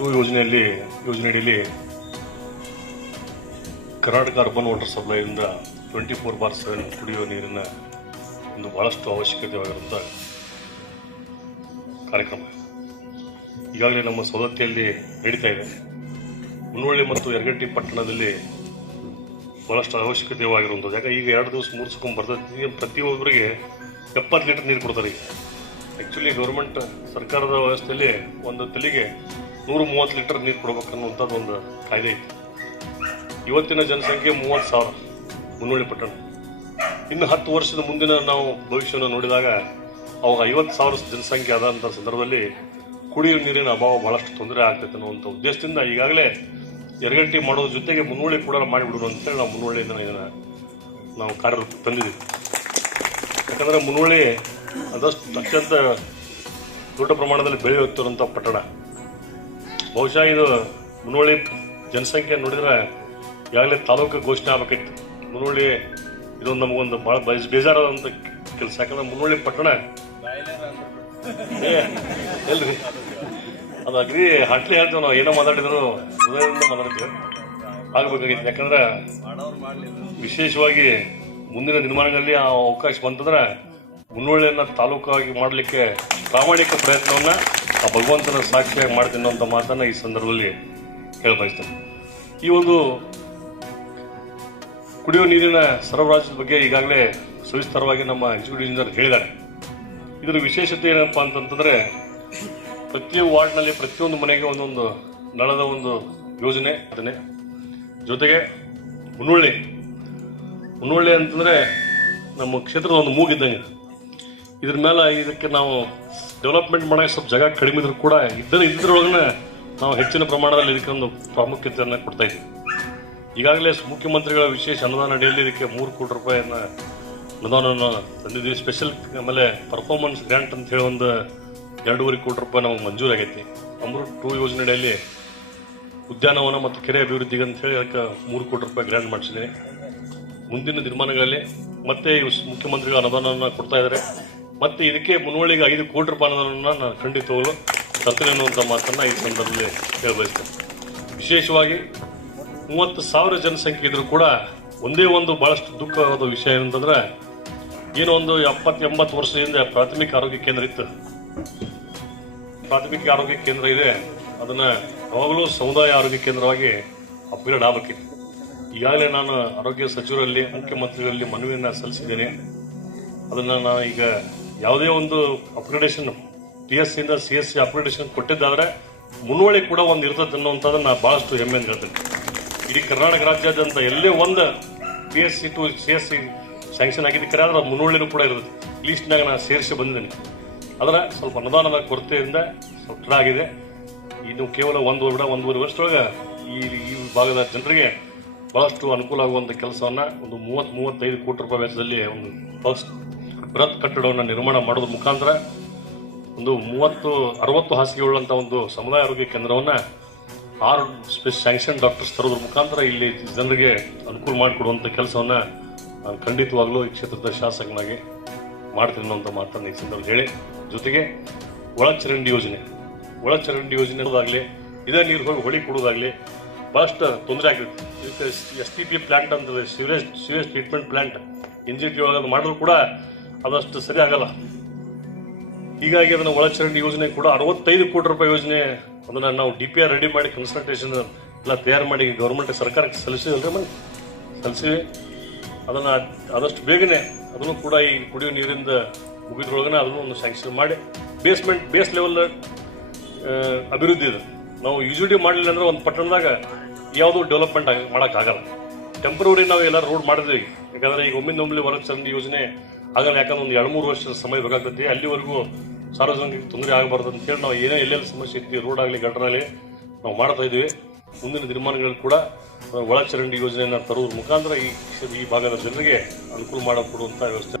2 ಯೋಜನೆಯಡಿಯಲ್ಲಿ Karnataka urban water ಸಪ್ಲೈಯಿಂದ 24/7 ಕುಡಿಯುವ ನೀರಿನ ಒಂದು ಬಹಳಷ್ಟು ಅವಶ್ಯಕತೆವಾಗಿರುವಂಥ ಕಾರ್ಯಕ್ರಮ ಈಗಾಗಲೇ ನಮ್ಮ ಸವದತ್ತಿಯಲ್ಲಿ ನಡೀತಾ ಇದೆ. ಮುನ್ನೋಳಿ ಮತ್ತು ಯರಗಟ್ಟಿ ಪಟ್ಟಣದಲ್ಲಿ ಬಹಳಷ್ಟು ಅವಶ್ಯಕತೆವಾಗಿರುವಂಥದ್ದು. ಯಾಕೆ ಈಗ 2 ದಿವಸ 3 ದಿವಸಕ್ಕೊಮ್ಮೆ ಬರ್ತೈತಿ. ಪ್ರತಿಯೊಬ್ಬರಿಗೆ 70 ಲೀಟರ್ ನೀರು ಕೊಡ್ತಾರೆ. ಈಗ ಆ್ಯಕ್ಚುಲಿ ಗೌರ್ಮೆಂಟ್ ಸರ್ಕಾರದ ವ್ಯವಸ್ಥೆಯಲ್ಲಿ ಒಂದು ತಲೆಗೆ 130 ಲೀಟರ್ ನೀರು ಕೊಡ್ಬೇಕನ್ನುವಂಥದ್ದು ಒಂದು ಕಾಯ್ದೆ ಐತಿ. ಇವತ್ತಿನ ಜನಸಂಖ್ಯೆ 30,000 ಮುನ್ನೋಳಿ ಪಟ್ಟಣ. ಇನ್ನು 10 ವರ್ಷದ ಮುಂದಿನ ನಾವು ಭವಿಷ್ಯವನ್ನು ನೋಡಿದಾಗ ಅವಾಗ 50,000 ಜನಸಂಖ್ಯೆ ಆದಂಥ ಸಂದರ್ಭದಲ್ಲಿ ಕುಡಿಯುವ ನೀರಿನ ಅಭಾವ ಬಹಳಷ್ಟು ತೊಂದರೆ ಆಗ್ತೈತೆ ಅನ್ನುವಂಥ ಉದ್ದೇಶದಿಂದ ಈಗಾಗಲೇ ಯರಗಟ್ಟಿ ಮಾಡೋದ್ರ ಜೊತೆಗೆ ಮುನ್ನೋಳಿ ಕೂಡ ಮಾಡಿಬಿಡೋಣ ಅಂತೇಳಿ ನಾವು ಮುನ್ನೋಳಿಯಿಂದ ಇದನ್ನು ನಾವು ಕಾರ್ಯರೂಪಕ್ಕೆ ತಂದಿದ್ದೀವಿ. ಯಾಕಂದರೆ ಮುನ್ನೋಳಿ ಅತ್ಯಂತ ದೊಡ್ಡ ಪ್ರಮಾಣದಲ್ಲಿ ಬೆಳೆಯುತ್ತಿರುವಂಥ ಪಟ್ಟಣ. ಬಹುಶಃ ಇದು ಮುನ್ನೋಳಿ ಜನಸಂಖ್ಯೆ ನೋಡಿದ್ರೆ ಈಗಾಗಲೇ ತಾಲೂಕು ಘೋಷಣೆ ಆಗಬೇಕಿತ್ತು. ಮುನ್ನೋಳಿ ಇದೊಂದು ನಮಗೊಂದು ಭಾಳ ಬೇಜಾರಾದಂಥ ಕೆಲಸ. ಯಾಕಂದ್ರೆ ಮುನ್ನೋಳಿ ಪಟ್ಟಣ ಎಲ್ರಿ ಅದು ಅಗ್ರಿ ಹಾಟ್ಲಿ ಹೇಳ್ತೇವೆ ನಾವು ಏನೋ ಮಾತಾಡಿದ್ರು ಹೃದಯದಿಂದ ಮಾತಾಡ್ತೀವಿ ಆಗಬೇಕಾಗಿತ್ತು. ಯಾಕಂದ್ರೆ ವಿಶೇಷವಾಗಿ ಮುಂದಿನ ದಿನಮಾನಗಳಲ್ಲಿ ಆ ಅವಕಾಶ ಬಂತಂದ್ರೆ ಮುನ್ನೋಳಿಯನ್ನು ತಾಲೂಕಾಗಿ ಮಾಡಲಿಕ್ಕೆ ಪ್ರಾಮಾಣಿಕ ಪ್ರಯತ್ನವನ್ನು ಆ ಭಗವಂತನ ಸಾಕ್ಷಿಯಾಗಿ ಮಾಡ್ತೀನಿ ಅಂತ ಮಾತನ್ನು ಈ ಸಂದರ್ಭದಲ್ಲಿ ಹೇಳಬಯಸ್ತೇನೆ. ಈ ಒಂದು ಕುಡಿಯುವ ನೀರಿನ ಸರಬರಾಜದ ಬಗ್ಗೆ ಈಗಾಗಲೇ ಸವಿಸ್ತರವಾಗಿ ನಮ್ಮ ಎಕ್ಸಿಕ್ಯೂಟಿವ್ ಇಂಜಿನಿಯರ್ ಹೇಳಿದ್ದಾರೆ. ಇದರ ವಿಶೇಷತೆ ಏನಪ್ಪ ಅಂತಂತಂದರೆ ಪ್ರತಿ ವಾರ್ಡ್ನಲ್ಲಿ ಪ್ರತಿಯೊಂದು ಮನೆಗೆ ಒಂದೊಂದು ನಳದ ಒಂದು ಯೋಜನೆ ಅದನ್ನೇ. ಜೊತೆಗೆ ಮುನ್ನೋಳಿ ಅಂತಂದರೆ ನಮ್ಮ ಕ್ಷೇತ್ರದ ಒಂದು ಮೂಗಿದ್ದಂಗೆ. ಇದ್ರ ಮೇಲೆ ಇದಕ್ಕೆ ನಾವು ಡೆವಲಪ್ಮೆಂಟ್ ಮಾಡೋಕ್ಕೆ ಸ್ವಲ್ಪ ಜಾಗ ಕಡಿಮೆ ಇದ್ರೂ ಕೂಡ ಇದ್ರೊಳಗನೆ ನಾವು ಹೆಚ್ಚಿನ ಪ್ರಮಾಣದಲ್ಲಿ ಇದಕ್ಕೆ ಒಂದು ಪ್ರಾಮುಖ್ಯತೆಯನ್ನು ಕೊಡ್ತಾ ಇದ್ದೀವಿ. ಈಗಾಗಲೇ ಮುಖ್ಯಮಂತ್ರಿಗಳ ವಿಶೇಷ ಅನುದಾನ ಅಡಿಯಲ್ಲಿ ಇದಕ್ಕೆ 3 ಕೋಟಿ ರೂಪಾಯಿಯನ್ನ ಅನುದಾನವನ್ನು ತಂದಿದ್ದೀವಿ. ಸ್ಪೆಷಲ್ ಆಮೇಲೆ ಪರ್ಫಾರ್ಮೆನ್ಸ್ ಗ್ರ್ಯಾಂಟ್ ಅಂತ ಹೇಳಿ ಒಂದು 2.5 ಕೋಟಿ ರೂಪಾಯಿ ನಮಗೆ ಮಂಜೂರಾಗೈತಿ. ಅಮೃತ್ 2 ಯೋಜನೆ ಅಡಿಯಲ್ಲಿ ಉದ್ಯಾನವನ ಮತ್ತು ಕೆರೆ ಅಭಿವೃದ್ಧಿಗೆ ಅಂತ ಹೇಳಿ ಅದಕ್ಕೆ 3 ಕೋಟಿ ರೂಪಾಯಿ ಗ್ರ್ಯಾಂಟ್ ಮಾಡಿಸಿದ್ದೀನಿ. ಮುಂದಿನ ದಿನಮಾನಗಳಲ್ಲಿ ಮತ್ತೆ ಮುಖ್ಯಮಂತ್ರಿಗಳ ಅನುದಾನವನ್ನು ಕೊಡ್ತಾ ಇದ್ದಾರೆ. ಮತ್ತೆ ಇದಕ್ಕೆ ಮುನ್ನೋಳಿಗೆ 5 ಕೋಟಿ ರೂಪಾಯಿ ಅನುದಾನವನ್ನು ನಾನು ಖಂಡಿತವಾಗಲು ತರ್ತೇನೆ ಅನ್ನುವಂಥ ಮಾತನ್ನು ಈ ಸಂದರ್ಭದಲ್ಲಿ ಹೇಳಬಯಸ್ತೇನೆ. ವಿಶೇಷವಾಗಿ 30,000 ಜನಸಂಖ್ಯೆ ಇದ್ರೂ ಕೂಡ ಒಂದೇ ಒಂದು ಬಹಳಷ್ಟು ದುಃಖವಾದ ವಿಷಯ ಏನಂತಂದ್ರೆ ಏನೋ ಒಂದು 70-80 ವರ್ಷದಿಂದ ಪ್ರಾಥಮಿಕ ಆರೋಗ್ಯ ಕೇಂದ್ರ ಇತ್ತು. ಪ್ರಾಥಮಿಕ ಆರೋಗ್ಯ ಕೇಂದ್ರ ಇದೆ, ಅದನ್ನ ಯಾವಾಗಲೂ ಸಮುದಾಯ ಆರೋಗ್ಯ ಕೇಂದ್ರವಾಗಿ ಅಪ್ಗ್ರೇಡ್ ಆಗಬೇಕಿತ್ತು. ಈಗಾಗಲೇ ನಾನು ಆರೋಗ್ಯ ಸಚಿವರಲ್ಲಿ ಮುಖ್ಯಮಂತ್ರಿಗಳಲ್ಲಿ ಮನವಿಯನ್ನು ಸಲ್ಲಿಸಿದ್ದೇನೆ. ಅದನ್ನು ನಾನು ಈಗ ಯಾವುದೇ ಒಂದು ಅಪ್ಗ್ರೇಡೇಷನ್ PSC ಇಂದ CSC ಅಪ್ಗ್ರೇಡೇಷನ್ ಕೊಟ್ಟಿದ್ದಾದ್ರೆ ಮುನ್ನೋಳಿ ಕೂಡ ಒಂದು ಇರ್ತದೆ ಅನ್ನುವಂಥದ್ದನ್ನು ನಾನು ಬಹಳಷ್ಟು ಹೆಮ್ಮೆಯಿಂದ ಹೇಳ್ತೇನೆ. ಇಡೀ ಕರ್ನಾಟಕ ರಾಜ್ಯಾದ್ಯಂತ ಎಲ್ಲೇ ಒಂದು PSC to CSC ಸ್ಯಾಂಕ್ಷನ್ ಆಗಿದ್ದಕ್ಕೆ ಆದ್ರೆ ಮುನ್ನೋಳಿನೂ ಕೂಡ ಇರುತ್ತೆ. ಲೀಸ್ಟ್ನಾಗ ನಾನು ಸೇರಿಸಿ ಬಂದಿದ್ದೀನಿ. ಅದರ ಸ್ವಲ್ಪ ಅನುದಾನದ ಕೊರತೆಯಿಂದ ಸ್ವಲ್ಪ ತಡ ಆಗಿದೆ. ಇನ್ನು ಕೇವಲ 1.5 ವರ್ಷದೊಳಗೆ ಈ ಭಾಗದ ಜನರಿಗೆ ಬಹಳಷ್ಟು ಅನುಕೂಲ ಆಗುವಂಥ ಕೆಲಸವನ್ನು ಒಂದು 30-35 ಕೋಟಿ ರೂಪಾಯಿ ವೆಚ್ಚದಲ್ಲಿ ಒಂದು ಬೃಹತ್ ಕಟ್ಟಡವನ್ನು ನಿರ್ಮಾಣ ಮಾಡೋದ್ರ ಮುಖಾಂತರ ಒಂದು 30-60 ಹಾಸಿಗೆಯುಳ್ಳಂಥ ಒಂದು ಸಮುದಾಯ ಆರೋಗ್ಯ ಕೇಂದ್ರವನ್ನು 6 ಸ್ಯಾಂಕ್ಷನ್ ಡಾಕ್ಟರ್ಸ್ ತರೋದ್ರ ಮುಖಾಂತರ ಇಲ್ಲಿ ಜನರಿಗೆ ಅನುಕೂಲ ಮಾಡಿಕೊಡುವಂಥ ಕೆಲಸವನ್ನು ನಾನು ಖಂಡಿತವಾಗ್ಲೂ ಈ ಕ್ಷೇತ್ರದ ಶಾಸಕನಾಗಿ ಮಾಡ್ತೀನಿ ಅನ್ನೋಂಥ ಮಾತನ್ನು ಈ ಸಂದರ್ಭದಲ್ಲಿ ಹೇಳಿ, ಜೊತೆಗೆ ಒಳಚರಂಡಿ ಯೋಜನೆ ಇರೋದಾಗಲಿ ಇದೇ ನೀರು ಹೋಗಿ ಹೊಳಿ ಕೊಡೋದಾಗಲಿ ಭಾಳಷ್ಟು ತೊಂದರೆ ಆಗಿರುತ್ತೆ. ಇದಕ್ಕೆ STP ಪ್ಲಾಂಟ್ ಅಂತದೆ, ಸಿವೇಜ್ ಟ್ರೀಟ್ಮೆಂಟ್ ಪ್ಲಾಂಟ್ NGT ಒಳಗೆ ಮಾಡಿದ್ರು ಕೂಡ ಅದಷ್ಟು ಸರಿ ಆಗಲ್ಲ. ಹೀಗಾಗಿ ಅದನ್ನು ಒಳಚರಂಡಿ ಯೋಜನೆ ಕೂಡ 65 ಕೋಟಿ ರೂಪಾಯಿ ಯೋಜನೆ ಅದನ್ನು ನಾವು DPR ರೆಡಿ ಮಾಡಿ ಕನ್ಸಲ್ಟೇಷನ್ ಎಲ್ಲ ತಯಾರು ಮಾಡಿ ಗೌರ್ಮೆಂಟ್ ಸರ್ಕಾರಕ್ಕೆ ಸಲ್ಲಿಸಿವಿ. ಅದನ್ನು ಆದಷ್ಟು ಬೇಗನೆ ಅದನ್ನು ಕೂಡ ಈ ಕುಡಿಯುವ ನೀರಿಂದ ಮುಗಿದ್ರೊಳಗನೆ ಅದನ್ನು ಒಂದು ಸ್ಯಾಂಕ್ಷನ್ ಮಾಡಿ ಬೇಸ್ ಲೆವೆಲ್ ಅಭಿವೃದ್ಧಿ ಇದೆ. ನಾವು UGD ಮಾಡಲಿಲ್ಲ ಅಂದ್ರೆ ಒಂದು ಪಟ್ಟಣದಾಗ ಯಾವುದೂ ಡೆವಲಪ್ಮೆಂಟ್ ಮಾಡೋಕ್ಕಾಗಲ್ಲ. ಟೆಂಪ್ರವರಿ ನಾವು ಎಲ್ಲ ರೋಡ್ ಮಾಡಿದ್ವಿ. ಯಾಕಂದರೆ ಈಗ ಒಮ್ಮಿಂದೊಮ್ಮೆ ಒಳಚರಂಡಿ ಯೋಜನೆ ಆಗಲ್ಲ. ಯಾಕಂದ್ರೆ ಒಂದು 2-3 ವರ್ಷದ ಸಮಯ ಬೇಕಾಗ್ತದೆ. ಅಲ್ಲಿವರೆಗೂ ಸಾರ್ವಜನಿಕ ತೊಂದರೆ ಆಗಬಾರ್ದು ಅಂತೇಳಿ ನಾವು ಎಲ್ಲೆಲ್ಲಿ ಸಮಸ್ಯೆ ಇರ್ತೀವಿ, ರೋಡ್ ಆಗಲಿ ಗಟರಾಗಲಿ ನಾವು ಮಾಡ್ತಾ ಇದ್ದೀವಿ. ಮುಂದಿನ ದಿನಮಾನಗಳಲ್ಲಿ ಕೂಡ ಒಳಚರಂಡಿ ಯೋಜನೆಯನ್ನು ತರುವುದ್ರ ಮುಖಾಂತರ ಈ ಭಾಗದ ಜನರಿಗೆ ಅನುಕೂಲ ಮಾಡಿಕೊಡುವಂಥ ವ್ಯವಸ್ಥೆ